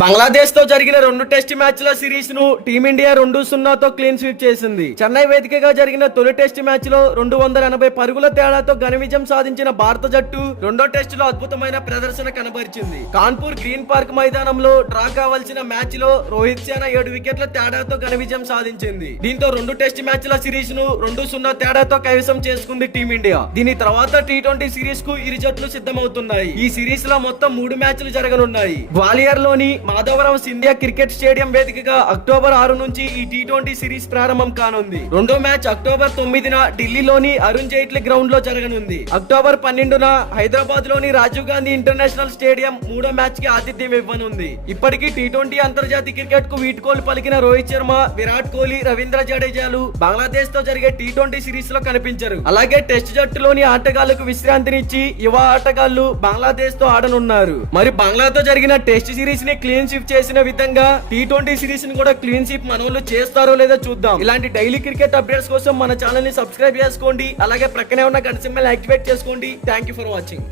బంగ్లాదేశ్ తో జరిగిన 2 టెస్ట్ మ్యాచ్ల సిరీస్ ను టీమిండియా 2-0తో క్లీన్ స్వీప్ చేసింది. చెన్నై వేదికగా జరిగిన తొలి టెస్ట్ మ్యాచ్ లో 280 పరుగుల తేడాతో ఘన విజయం సాధించిన భారత జట్టు రెండో టెస్ట్ లో అద్భుతమైన ప్రదర్శన కనబరిచింది. కాన్పూర్ గ్రీన్ పార్క్ మైదానంలో డ్రా కావాల్సిన మ్యాచ్ లో రోహిత్ శర్మ 7 వికెట్ల తేడాతో ఘన విజయం సాధించింది. దీంతో 2 టెస్ట్ మ్యాచ్ల సిరీస్ ను 2-0 తేడాతో కైవసం చేసుకుంది టీమిండియా. దీని తర్వాత టీ20 సిరీస్ కు ఇరు జట్లు సిద్ధమవుతున్నాయి. ఈ సిరీస్ లో మొత్తం 3 మ్యాచ్లు జరగనున్నాయి. గ్వాలియర్ లోని మాధవరావు సింధియా క్రికెట్ స్టేడియం వేదికగా అక్టోబర్ 6 నుంచి ఈ టీ20 సిరీస్ ప్రారంభం కానుంది. రెండో మ్యాచ్ అక్టోబర్ 9న ఢిల్లీలోని అరుణ్ జైట్లీ గ్రౌండ్ లో జరగనుంది. అక్టోబర్ 12న హైదరాబాద్ లోని రాజీవ్ గాంధీ ఇంటర్నేషనల్ స్టేడియం మూడో మ్యాచ్ కి ఆతిథ్యం ఇవ్వనుంది. ఇప్పటికీ టీ20 అంతర్జాతీయ క్రికెట్ కు వీడ్కోలు పలికిన రోహిత్ శర్మ, విరాట్ కోహ్లీ, రవీంద్ర జడేజాలు బంగ్లాదేశ్ తో జరిగే టీ20 సిరీస్ లో కనిపించరు. అలాగే టెస్ట్ జట్టులోని ఆటగాళ్లకు విశ్రాంతినిచ్చి యువ ఆటగాళ్లు బంగ్లాదేశ్ తో ఆడనున్నారు. మరి బంగ్లాతో జరిగిన టెస్ట్ సిరీస్ ని క్లీన్ స్వీప్ చేసిన విధంగా టీ20 సిరీస్ ని కూడా క్లీన్ స్వీప్ మనోళ్ళు చేస్తారో లేదో చూద్దాం. ఇలాంటి డైలీ క్రికెట్ అప్డేట్స్ కోసం మన ఛానల్ ని సబ్స్క్రైబ్ చేసుకోండి. అలాగే ప్రక్కనే ఉన్న గంట సింబల్ యాక్టివేట్ చేసుకోండి. Thank you for watching.